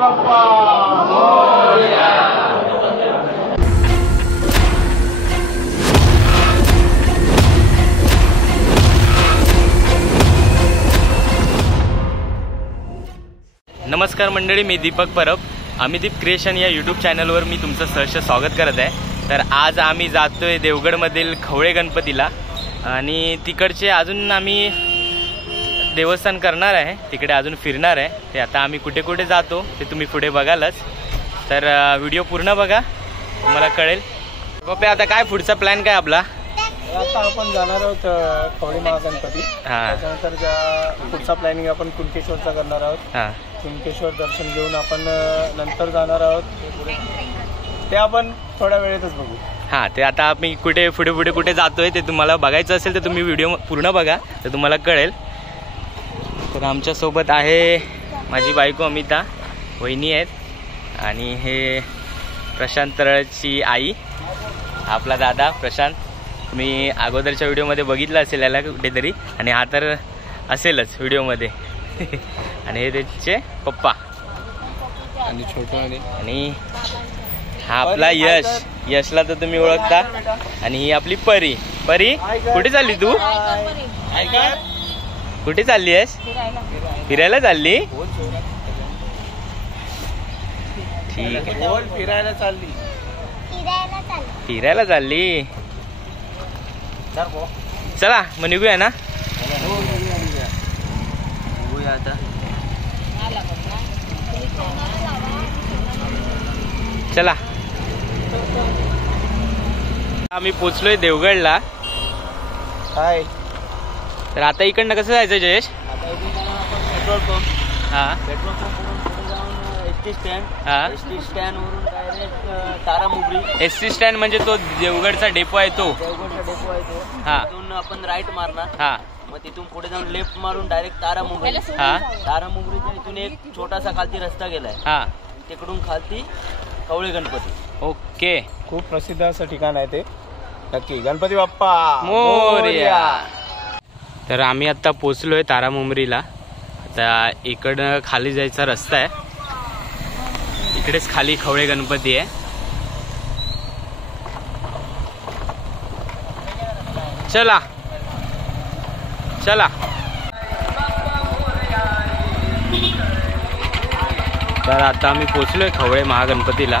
बाप्पा मोरया. नमस्कार मंडळी, मी दीपक परब. अमिदीप क्रिएशन या यूट्यूब चॅनलवर मी तुमचं सहर्ष स्वागत करत आहे. तर आज आम्ही जातोय देवगडमधील खवळे गणपतीला आणि तिकडचे अजून आम्ही देवस्थान करणार आहे, तिकडे अजून फिरणार आहे. ते आता आम्ही कुठे कुठे जातो ते तुम्ही पुढे बघालच. तर व्हिडिओ पूर्ण बघा, तुम्हाला कळेल. बापे, आता काय पुढचा प्लॅन काय आपला? आता आपण जाणार आहोत खवळे महागणपती. त्यानंतर पुढचा प्लॅनिंग आपण कुणकेश्वरचा करणार आहोत. कुणकेश्वर दर्शन घेऊन आपण नंतर जाणार आहोत. ते आपण थोड्या वेळेतच बघू. ते आता आम्ही कुठे पुढे पुढे कुठे जातोय ते तुम्हाला बघायचं असेल तर तुम्ही व्हिडिओ पूर्ण बघा, तर तुम्हाला कळेल. तर आमच्या सोबत आहे माझी बायको अमिता, वहिनी आहेत आणि हे प्रशांत तरळची आई, आपला दादा प्रशांत. मी अगोदरच्या व्हिडिओमध्ये बघितलं असेल याला कुठेतरी, आणि हा तर असेलच व्हिडिओमध्ये. आणि हे त्याचे पप्पा आणि छोटा आणि हा आपला यश. यशला तर तुम्ही ओळखता. आणि ही आपली परी. परी, कुठे चालली तू? कुठे चालली आहेस? फिरायला चालली? ठीक आहे, फिरायला चालली. फिरायला चालली. चला मग निघूया ना. आता चला, आम्ही पोचलोय देवगडला. हाय. तर आता इकडनं कसं जायचं Jayesh? Petrol pump. Petrol pump वरून जाऊन एसटी स्टँड. एसटी स्टँड वरून डायरेक्ट तारामुगरी. एसटी स्टँड म्हणजे तो देवगडचा डेपो आहे तो. देवगडचा डेपो आहे तो. तिथून आपण राईट मारणार. मग तिथून पुढे जाऊन लेफ्ट मारून डायरेक्ट तारामुगरी. तारामुगरीच्या इथून एक छोटासा खालती रस्ता गेलाय. तिकडून खालती खवळे गणपती. ओके, खूप प्रसिद्ध असं ठिकाण आहे ते. नक्की गणपती बाप्पा मोरया. तर आम्ही आता पोचलोय तारामुंबरीला. आता इकडं खाली जायचा रस्ता आहे, इकडेच खाली खवळे गणपती आहे. चला चला. तर आता आम्ही पोचलोय खवळे महागणपतीला.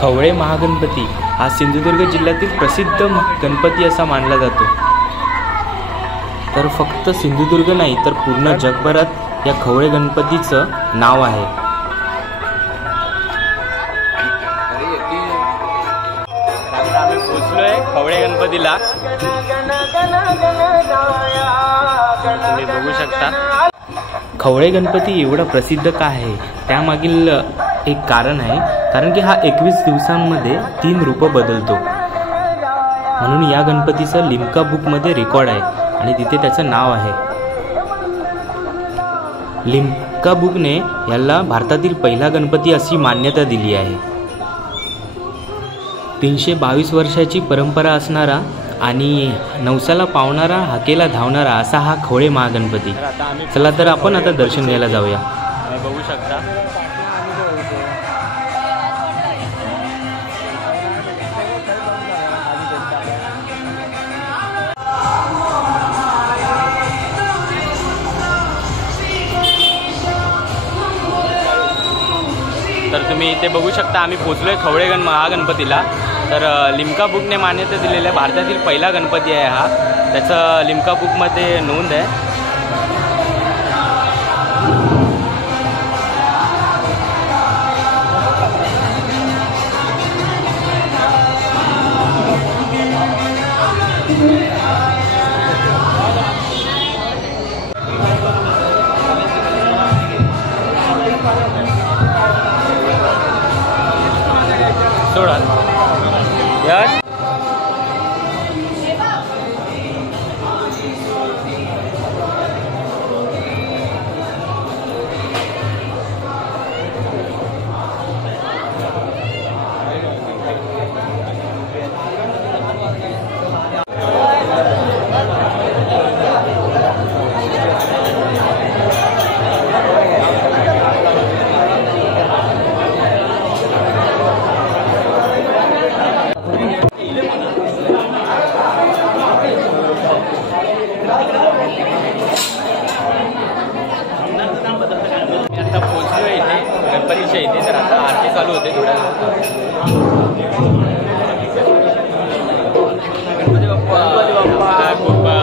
खवळे महागणपती हा सिंधुदुर्ग जिल्ह्यातील प्रसिद्ध गणपती असा मानला जातो. तर फक्त सिंधुदुर्ग नाही तर पूर्ण जगभरात या खवळे गणपतीचं नाव आहे. आम्ही पोचलोय खवळे गणपतीला, तुम्ही बघू शकता. खवळे गणपती एवढा प्रसिद्ध का आहे त्यामागील एक कारण आहे, कारण की हा 21 दिवसांमध्ये 3 रूपं बदलतो. म्हणून या गणपतीचं लिम्का बुकमध्ये रेकॉर्ड आहे आणि तिथे त्याचं नाव आहे. लिम्का बुकने याला भारतातील पहिला गणपती अशी मान्यता दिली आहे. 322 वर्षाची परंपरा असणारा आणि नवसाला पावणारा, हाकेला धावणारा असा हा खवळे महागणपती. चला तर आपण आता दर्शन घ्यायला जाऊया. बघू शकता तर तुम्ही इथे बघू शकता. आम्ही पोचलोय खवळे महागणपतीला. तर लिम्का बुकने मान्यता दिलेल्या भारतातील पहिला गणपती आहे हा. त्याचं लिम्का बुकमध्ये नोंद आहे. सोडा यश. इथे थोड्या गणपती बाप्पा.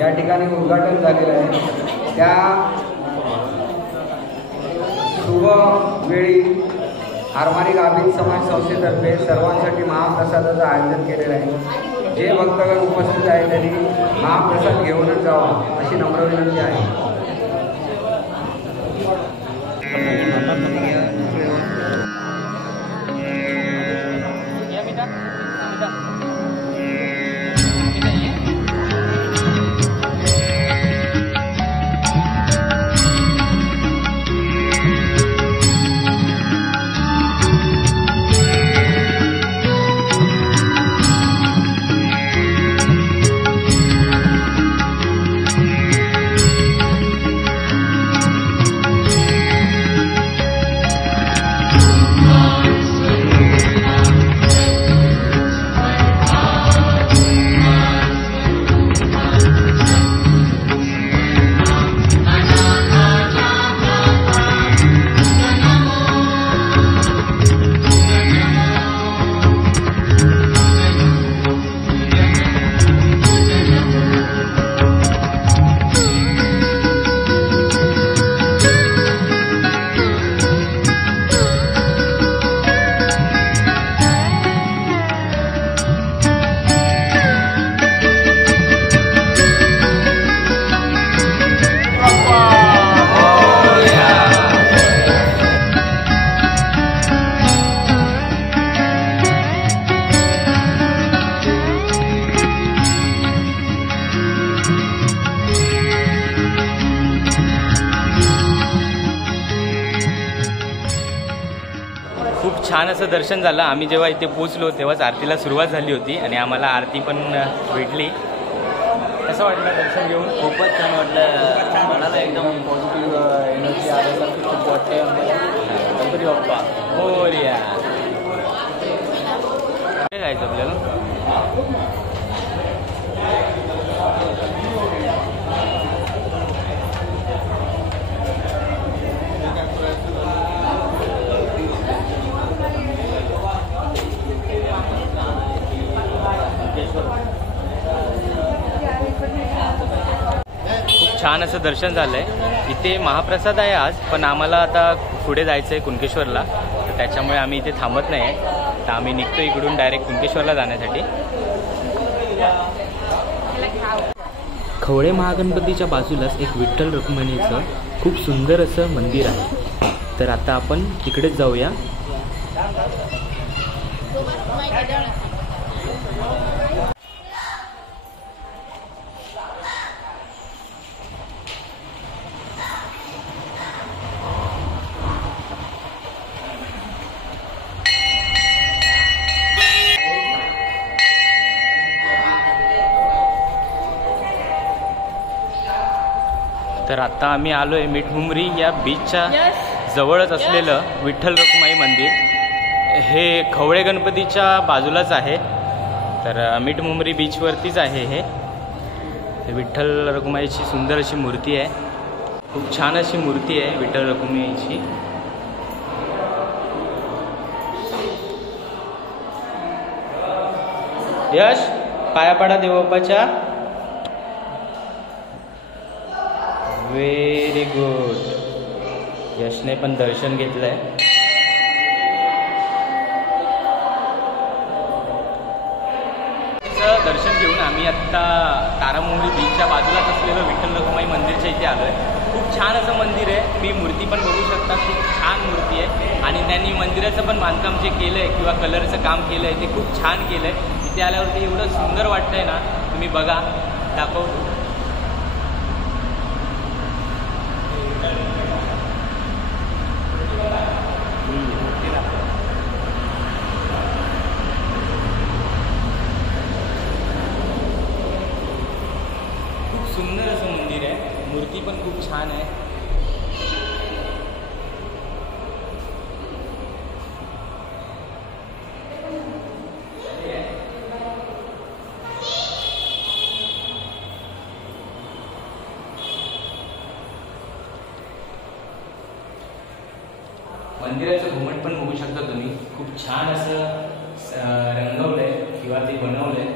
या ठिकाणी उद्घाटन झालेलं आहे। त्या शुभ वेळी आरमारी गाभित समाज संस्थेतर्फे सर्वांसाठी महाप्रसादाचं आयोजन केलेलं आहे। जे भक्तगण उपस्थित आहेत त्यांनी महाप्रसाद घेऊनच जावा अशी नम्र विनंती आहे। छान असं दर्शन झालं. आम्ही जेव्हा इथे पोचलो तेव्हाच आरतीला सुरुवात झाली होती आणि आम्हाला आरती पण भेटली. कसं वाटलं दर्शन घेऊन? खूपच छान वाटलं. मनाला एकदम पॉझिटिव्ह एनर्जी आल्यासारखं खूप वाटते. गणपती बाप्पा बोलिया. कुठे जायचं आपल्याला? छान असं दर्शन झालं आहे. इथे महाप्रसाद आहे आज, पण आम्हाला आता पुढे जायचं आहे कुणकेश्वरला, तर त्याच्यामुळे आम्ही इथे थांबत नाही आहे. तर आम्ही निघतो इकडून डायरेक्ट कुणकेश्वरला जाण्यासाठी. खवळे महागणपतीच्या बाजूलाच एक विठ्ठल रुक्मिणीचं खूप सुंदर असं मंदिर आहे. तर आता आपण तिकडेच जाऊया. तर आता आम्ही आलो आहे मिठमुंबरी या बीचच्या जवळच असलेलं विठ्ठल रखुमाई मंदिर. हे खवळे गणपतीच्या बाजूलाच आहे. तर मिठमुंबरी बीचवरतीच आहे हे विठ्ठल रखुमाईची सुंदर अशी मूर्ती आहे. खूप छान अशी मूर्ती आहे विठ्ठल रखुमाईची. यश पाया पडा देवबाप्पाच्या. Very good. यशने पण दर्शन घेतलंय. दर्शन घेऊन आम्ही आत्ता तारामुंबरी बीचच्या बाजूलाच असलेलं विठ्ठल रखुमाई मंदिरच्या इथे आलो आहे. खूप छान असं मंदिर आहे. तुम्ही मूर्ती पण बघू शकता. खूप छान मूर्ती आहे आणि त्यांनी मंदिराचं पण बांधकाम जे केलं आहे किंवा कलरचं काम केलं आहे ते खूप छान केलं आहे. इथे आल्यावरती एवढं सुंदर वाटतंय ना. तुम्ही बघा, दाखव. सुंदर असं मंदिर आहे. मूर्ती पण खूप छान आहे. मंदिराचं घुमट पण बघू शकता तुम्ही. खूप छान असं रंगवलंय किंवा ते बनवलंय.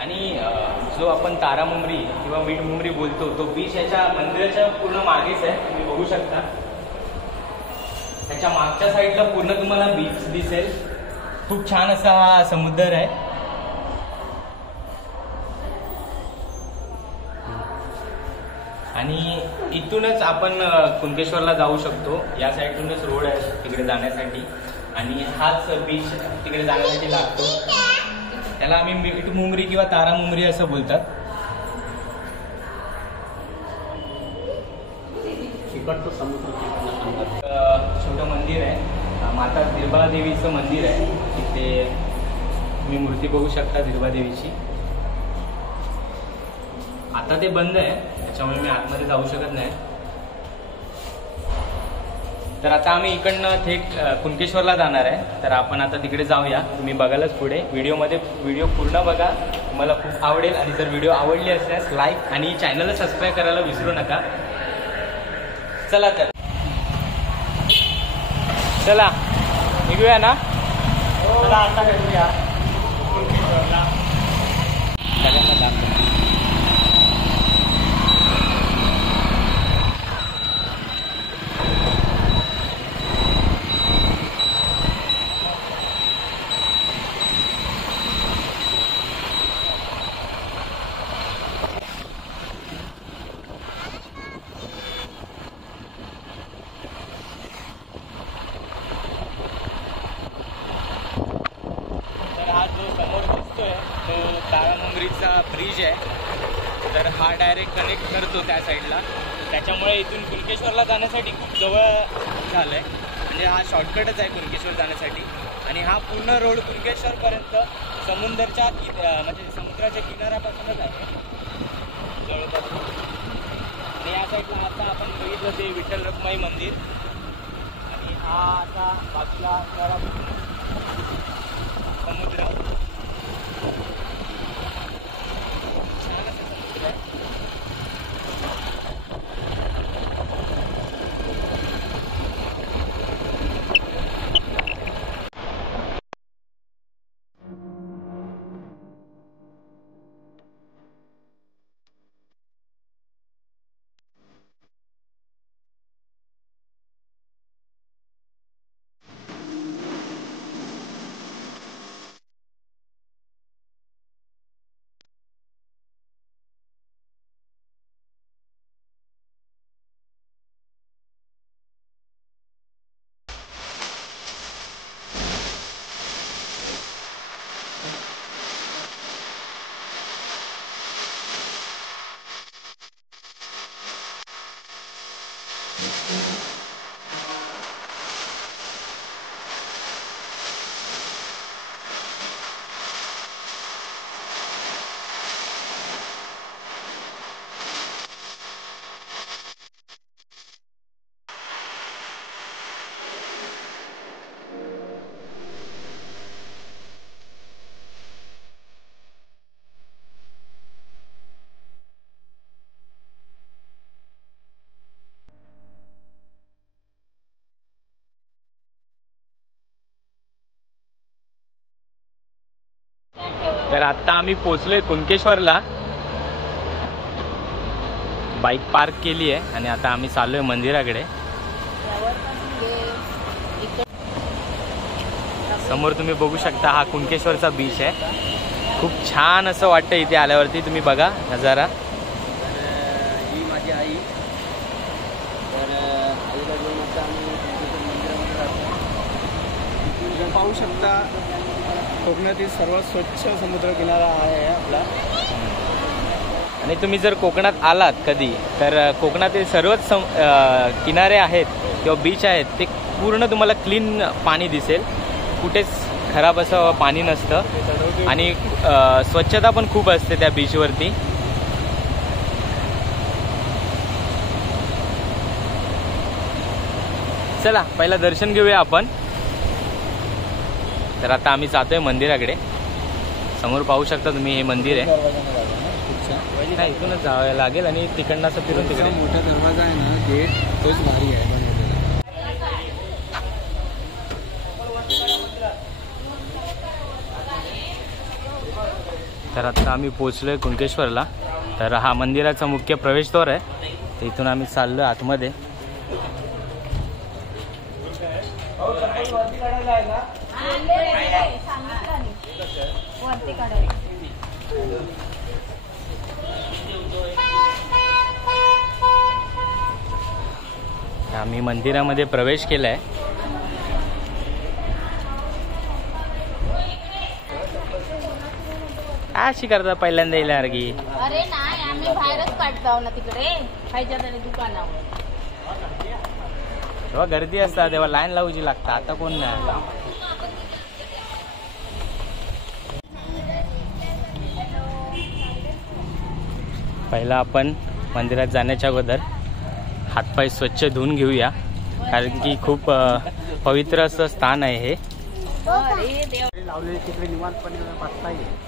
आणि जो आपण तारामुंबरी किंवा मिठमुंबरी बोलतो तो बीच याच्या मंदिराच्या पूर्ण मागेच आहे. तुम्ही बघू शकता. त्याच्या मागच्या साईडला पूर्ण तुम्हाला बीच दिसेल. खूप छान असा हा समुद्र आहे. आणि इथूनच आपण कुणकेश्वरला जाऊ शकतो. या साईडूनच रोड आहे तिकडे जाण्यासाठी आणि हाच बीच तिकडे जाण्यासाठी लागतो. त्याला आम्ही मिठमुंबरी किंवा तारामुंबरी असं बोलतात. छोटं मंदिर आहे. माता दिर्बा देवीचं मंदिर आहे. तिथे तुम्ही मूर्ती बघू शकता दिर्बा देवीची. आता ते बंद आहे त्याच्यामुळे मी आतमध्ये जाऊ शकत नाही. तर आता आम्ही इकडनं थेट कुणकेश्वरला जाणार आहे. तर आपण आता तिकडे जाऊया. तुम्ही बघायलाच पुढे व्हिडिओ पूर्ण बघा. तुम्हाला खूप आवडेल. आणि जर व्हिडिओ आवडली असल्यास लाईक आणि चॅनलला सबस्क्राईब करायला विसरू नका. चला तर चला निघूया ना. चला आता भेटूया कुणकेश्वरला. सगळ्यांना दाखव. राहुरीचा ब्रिज आहे, तर हा डायरेक्ट कनेक्ट करतो त्या साईडला. त्याच्यामुळे इथून कुणकेश्वरला जाण्यासाठी खूप जवळ झालं आहे. म्हणजे हा शॉर्टकटच आहे कुणकेश्वर जाण्यासाठी. आणि हा पूर्ण रोड कुणकेश्वरपर्यंत समुद्राच्या म्हणजे समुद्राच्या किनाऱ्यापासूनच आहे जवळपास. आणि या साईडला आता आपण बघितलं ते विठ्ठल रखुमाई मंदिर. आणि हा आता बाजूला समुद्र, छान असं समुद्र आहे. तर आत्ता आम्ही पोचलोय कुणकेश्वरला. बाईक पार्क केली आहे आणि आता आम्ही चाललोय मंदिराकडे. समोर तुम्ही बघू शकता हा कुणकेश्वरचा बीच आहे. खूप छान असं वाटतं इथे आल्यावरती. तुम्ही बघा नजारा. ही माझी आई. तर आईला घेऊन आता आम्ही मंदिरामध्ये राहतो. पाहू शकता कोकणातील सर्वात स्वच्छ समुद्रकिनारा आहे आपला. आणि तुम्ही जर कोकणात आलात कधी तर कोकणातील सर्वच किनारे आहेत किंवा बीच आहेत ते पूर्ण तुम्हाला क्लीन पाणी दिसेल. कुठेच खराब असं पाणी नसतं आणि स्वच्छता पण खूप असते त्या बीचवरती. चला पहिला दर्शन घेऊया आपण. तर आता आम्ही जातोय मंदिराकडे. समोर पाहू शकता तुम्ही हे मंदिर आहे. नाही इथूनच जावं लागेल आणि तिकडनं असं फिरून तिकडे मोठा दरवाजा आहे ना, गेट तोच भारी आहे बनवलेला. तर आता आम्ही पोचलोय कुणकेश्वरला. तर हा मंदिराचा मुख्य प्रवेशद्वार आहे. तर इथून आम्ही चाललो आतमध्ये. आम्ही मंदिरामध्ये प्रवेश केलाय. अशी करता पहिल्यांदा येल्यासारखी. अरे नाही, आम्ही बाहेरच काढतो ना तिकडे खायच्या तरी दुकानावर. तेव्हा गर्दी असतात तेव्हा लाईन लावायची लागतात. आता कोण नाही. पहिला आपण मंदिरात जाण्याच्या अगोदर हातपाय स्वच्छ धुवून घेऊया, कारण की खूप पवित्र असं स्थान आहे हे. लावलेली तिकडे निवांतपणे बसता येईल.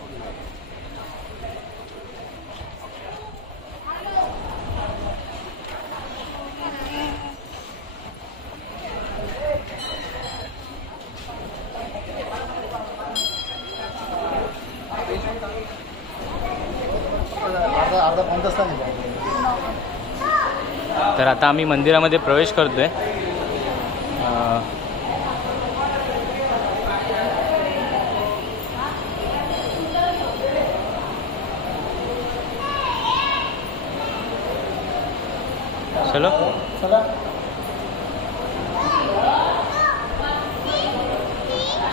तर आता आम्ही मंदिरामध्ये प्रवेश करतोय. चलो चला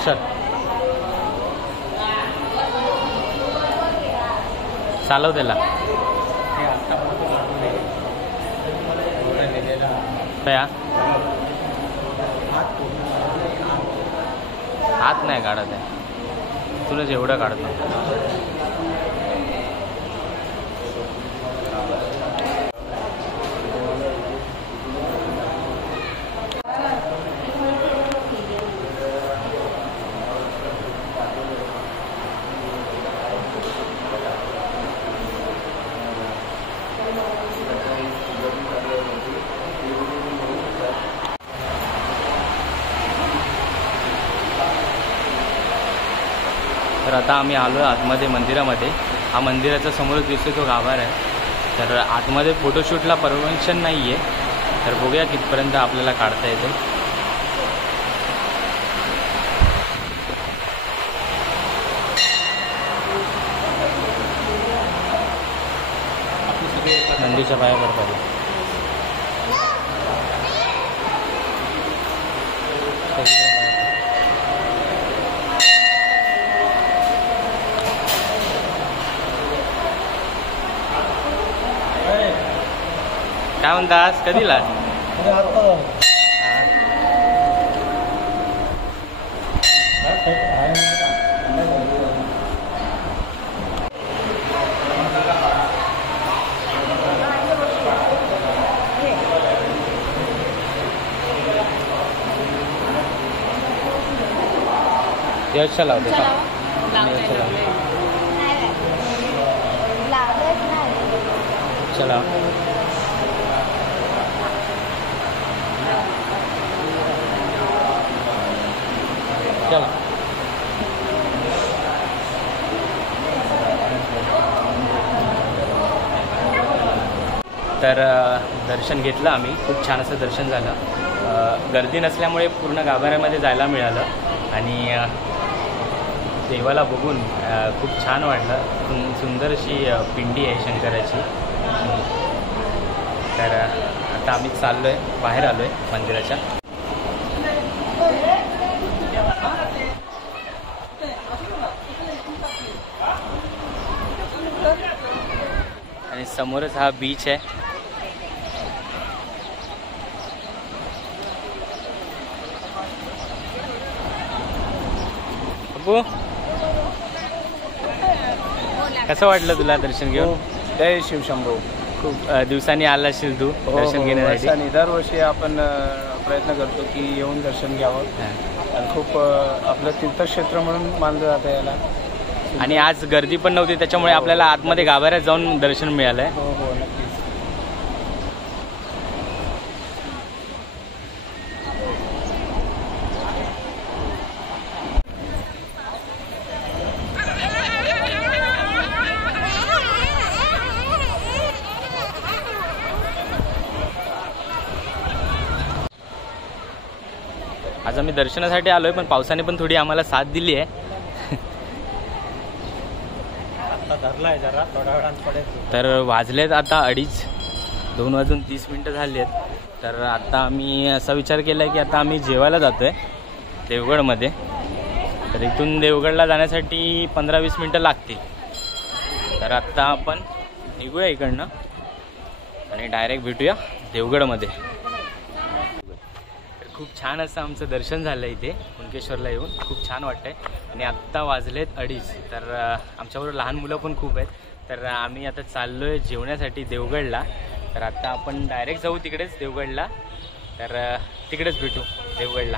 चल. चालव त्याला. काय हात नाही काढत आहे, तुला जेवढं काढतो. तर आता आम्ही आलो आहे आतमध्ये मंदिरामध्ये. हा मंदिराच्या समोरच दिसतो तो गाभारा आहे. तर आतमध्ये फोटोशूटला परमिशन नाही आहे, तर बघूया कितपर्यंत आपल्याला काढता येते. नंदीच्या पायावर पडला. काय म्हणतास, कधीला? यश लावते का? चला चला. तर दर्शन घेतलं आम्ही. खूप छान असं दर्शन झालं. गर्दी नसल्यामुळे पूर्ण गाभाऱ्यामध्ये जायला मिळालं आणि देवाला बघून खूप छान वाटलं. सुंदर अशी पिंडी आहे शंकराची. तर आता आम्ही चाललो आहे, बाहेर आलो आहे मंदिराच्या. आणि समोरच हा बीच आहे. अप्पू, कसं वाटलं तुला दर्शन घेऊन? जय शिवशंभो. खूप दिवसांनी आला असेल तू दर्शन घेण्यासाठी? दरवर्षी आपण प्रयत्न करतो की येऊन दर्शन घ्यावं. आणि खूप आपलं तीर्थक्षेत्र म्हणून मानलं जातं याला. आणि आज गर्दी पण नव्हती, त्याच्यामुळे आपल्याला आतमध्ये गाभाऱ्यात जाऊन दर्शन मिळालंय. हो हो नक्कीच. आज आम्ही दर्शनासाठी आलोय, पण पावसाने पण थोडी आम्हाला साथ दिली आहे. जरा थोड्या वेळात पडेल. तर वाजलेत आता 2:30, 2:30 झाली आहेत. तर आता आम्ही असा विचार केला आहे की आता आम्ही जेवायला जातोय देवगडमध्ये. तर इथून देवगडला जाण्यासाठी 15-20 मिनटं लागतील. तर आत्ता आपण निघूया इकडनं आणि डायरेक्ट भेटूया देवगडमध्ये. खूप छान असं आमचं दर्शन झालं इथे कुणकेश्वरला येऊन. खूप छान वाटतंय. आणि आत्ता वाजलेत 2:30. तर आमच्याबरोबर लहान मुलं पण खूप आहेत. तर आम्ही आता चाललो आहे जेवण्यासाठी देवगडला. तर आता आपण डायरेक्ट जाऊ तिकडेच देवगडला. तर तिकडेच भेटू देवगडला.